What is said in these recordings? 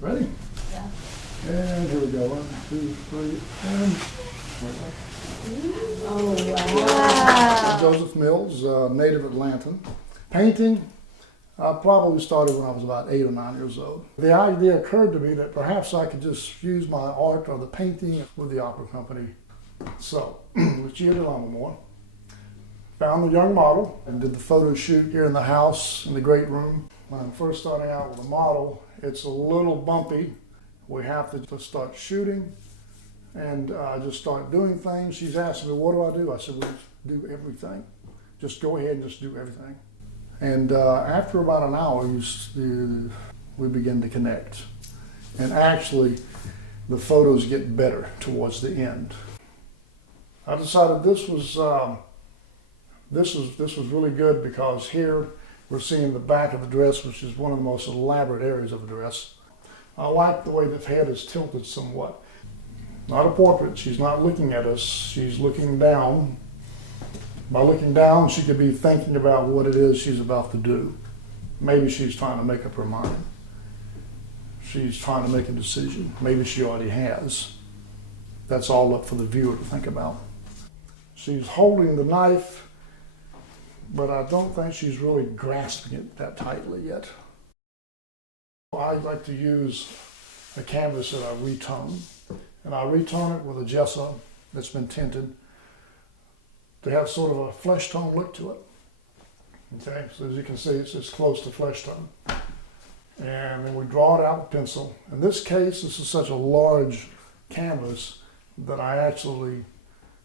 Ready? Yeah. And here we go. 1, 2, 3, and. Oh, wow. Joseph Mills, native Atlantan. Painting, I probably started when I was about 8 or 9 years old. The idea occurred to me that perhaps I could just fuse my art or the painting with the opera company. So, Lucia di Lammermoor found the young model and did the photo shoot here in the house in the great room. When I'm first starting out with a model, it's a little bumpy. We have to just start shooting and just start doing things. She's asking me, what do? I said, well, do everything. Just go ahead and just do everything. And after about an hour, we begin to connect. And actually, the photos get better towards the end. I decided this was really good because here we're seeing the back of the dress, which is one of the most elaborate areas of the dress. I like the way the head is tilted somewhat. Not a portrait. She's not looking at us. She's looking down. By looking down, she could be thinking about what it is she's about to do. Maybe she's trying to make up her mind. She's trying to make a decision. Maybe she already has. That's all up for the viewer to think about. She's holding the knife, but I don't think she's really grasping it that tightly yet. I like to use a canvas that I retone, and I retone it with a gesso that's been tinted to have sort of a flesh tone look to it. Okay, so as you can see, it's close to flesh tone. And then we draw it out with pencil. In this case, this is such a large canvas that I actually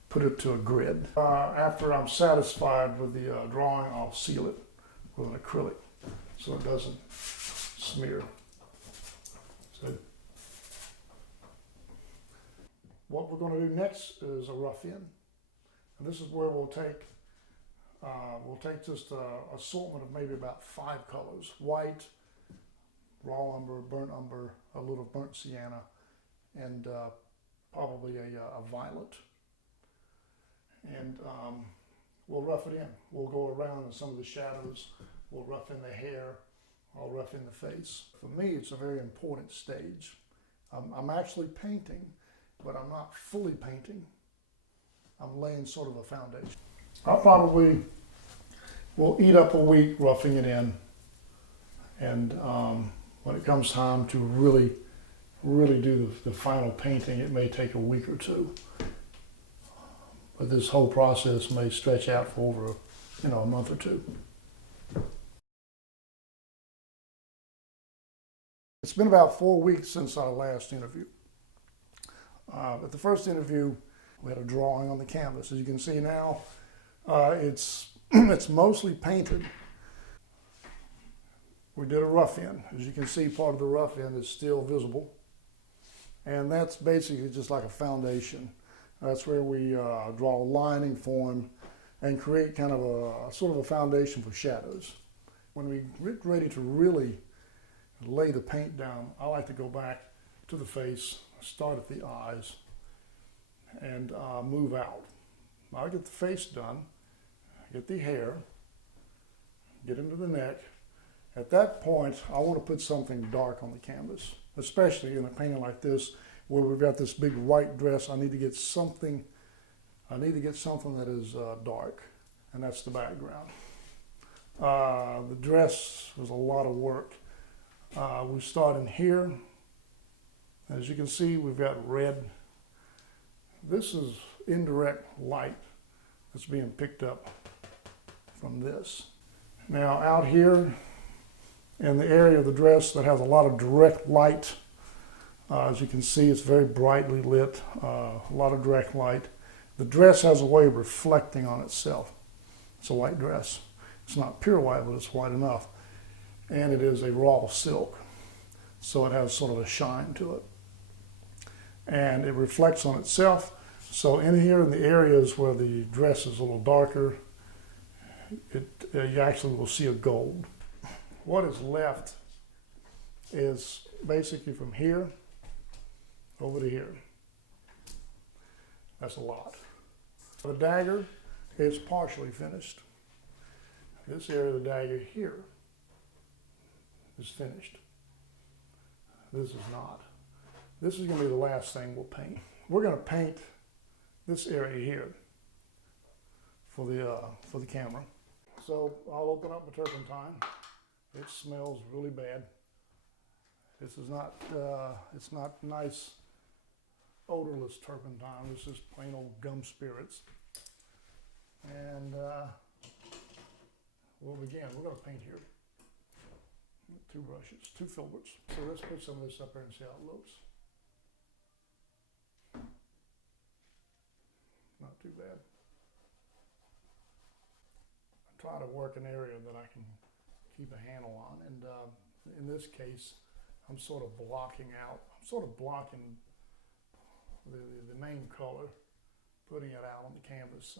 put it to a grid. After I'm satisfied with the drawing, I'll seal it with an acrylic so it doesn't smear. So what we're going to do next is a rough in. And this is where we'll take just an assortment of maybe about 5 colors: white, raw umber, burnt umber, a little burnt sienna, and probably a violet. And we'll rough it in. We'll go around in some of the shadows. We'll rough in the hair. I'll rough in the face. For me, it's a very important stage. I'm actually painting, but I'm not fully painting. I'm laying sort of a foundation. I probably will eat up a week roughing it in. And when it comes time to really do the final painting, it may take a week or 2. But this whole process may stretch out for over, a month or 2. It's been about 4 weeks since our last interview. At the first interview, we had a drawing on the canvas. As you can see now, it's mostly painted. We did a rough in. As you can see, part of the rough in is still visible. And that's basically just like a foundation. That's where we draw a lining form and create kind of a sort of a foundation for shadows. When we get ready to really lay the paint down, I like to go back to the face, start at the eyes, and move out. I'll get the face done, get the hair, get into the neck. At that point, I want to put something dark on the canvas, especially in a painting like this, where we've got this big white dress. I need to get something that is dark, and that's the background. The dress was a lot of work. We start in here. As you can see, we've got red. This is indirect light that's being picked up from this. Now out here in the area of the dress that has a lot of direct light, as you can see, it's very brightly lit, a lot of direct light. The dress has a way of reflecting on itself. It's a white dress. It's not pure white, but it's white enough. And it is a raw silk, so it has sort of a shine to it. And it reflects on itself. So in here, in the areas where the dress is a little darker, you actually will see a gold. What is left is basically from here over to here. That's a lot. The dagger is partially finished. This area of the dagger here is finished. This is not. This is going to be the last thing we'll paint. We're going to paint this area here for the camera. So I'll open up my turpentine. It smells really bad. This is not, it's not nice, odorless turpentine. This is plain old gum spirits. And we'll begin. We're going to paint here. 2 brushes, 2 filberts. So let's put some of this up there and see how it looks. Not too bad. I try to work an area that I can keep a handle on, and in this case, I'm sort of blocking out. I'm sort of blocking the main color, putting it out on the canvas.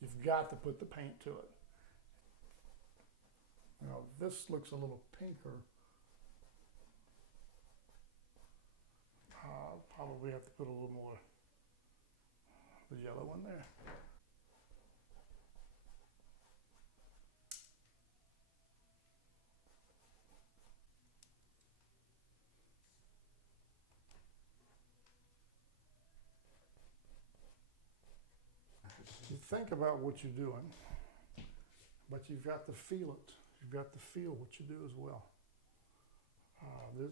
You've got to put the paint to it. Now this looks a little pinker. I'll probably have to put a little more of the yellow in there. You think about what you're doing, but you've got to feel it. You've got to feel what you do as well.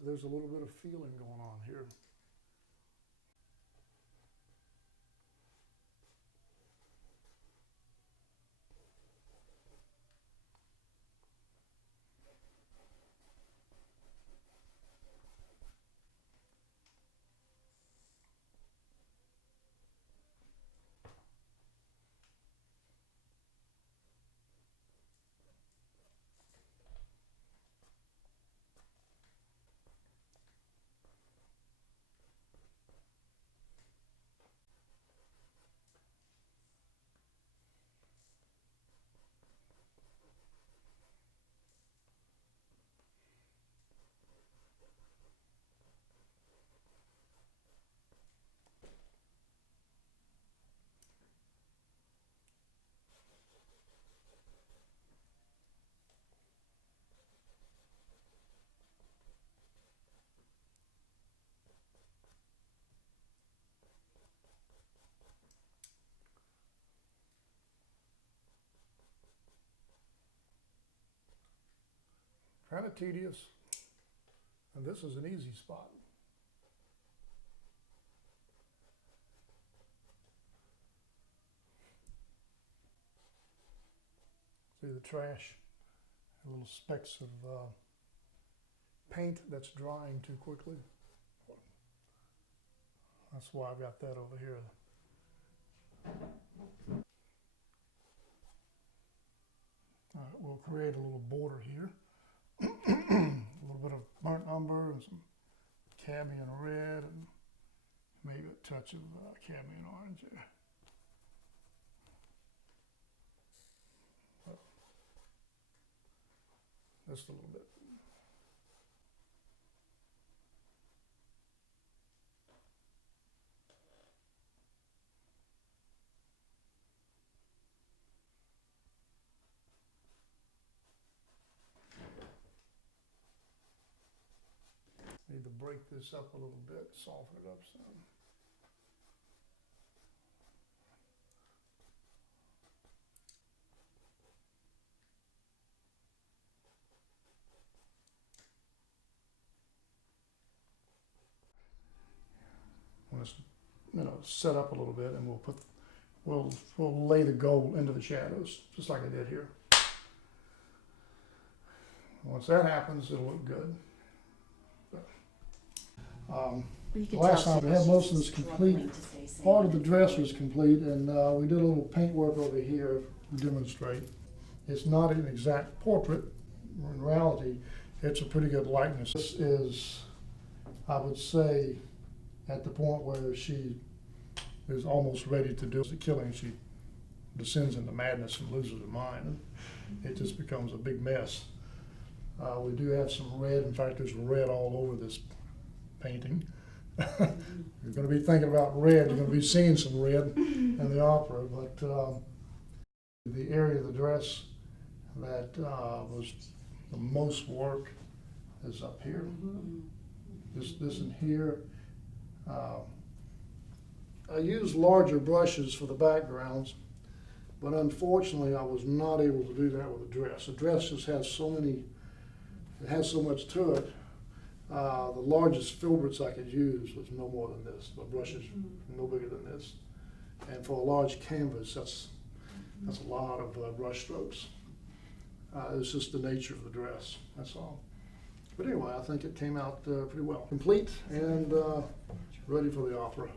There's a little bit of feeling going on here. Kind of tedious, and this is an easy spot. See the trash, little specks of paint that's drying too quickly. That's why I've got that over here. All right, we'll create a little border here. A little bit of burnt umber and some cadmium red and maybe a touch of cadmium orange there. Just a little bit. Need to break this up a little bit, soften it up some. When it's, set up a little bit, and we'll lay the gold into the shadows, just like I did here. Once that happens, it'll look good. Last time we had most of this complete. Part of the dress was complete, and we did a little paint work over here to demonstrate. It's not an exact portrait. In reality, it's a pretty good likeness. This is, I would say, at the point where she is almost ready to do the killing. She descends into madness and loses her mind, and it just becomes a big mess. We do have some red. In fact, there's red all over this painting. You're going to be thinking about red. You're going to be seeing some red in the opera, but the area of the dress that was the most work is up here. this in here. I used larger brushes for the backgrounds, but unfortunately I was not able to do that with a dress. A dress just has it has so much to it. The largest filberts I could use was no more than this. My brush is no bigger than this. And for a large canvas, that's a lot of brush strokes. It's just the nature of the dress, that's all. But anyway, I think it came out pretty well. Complete and ready for the opera.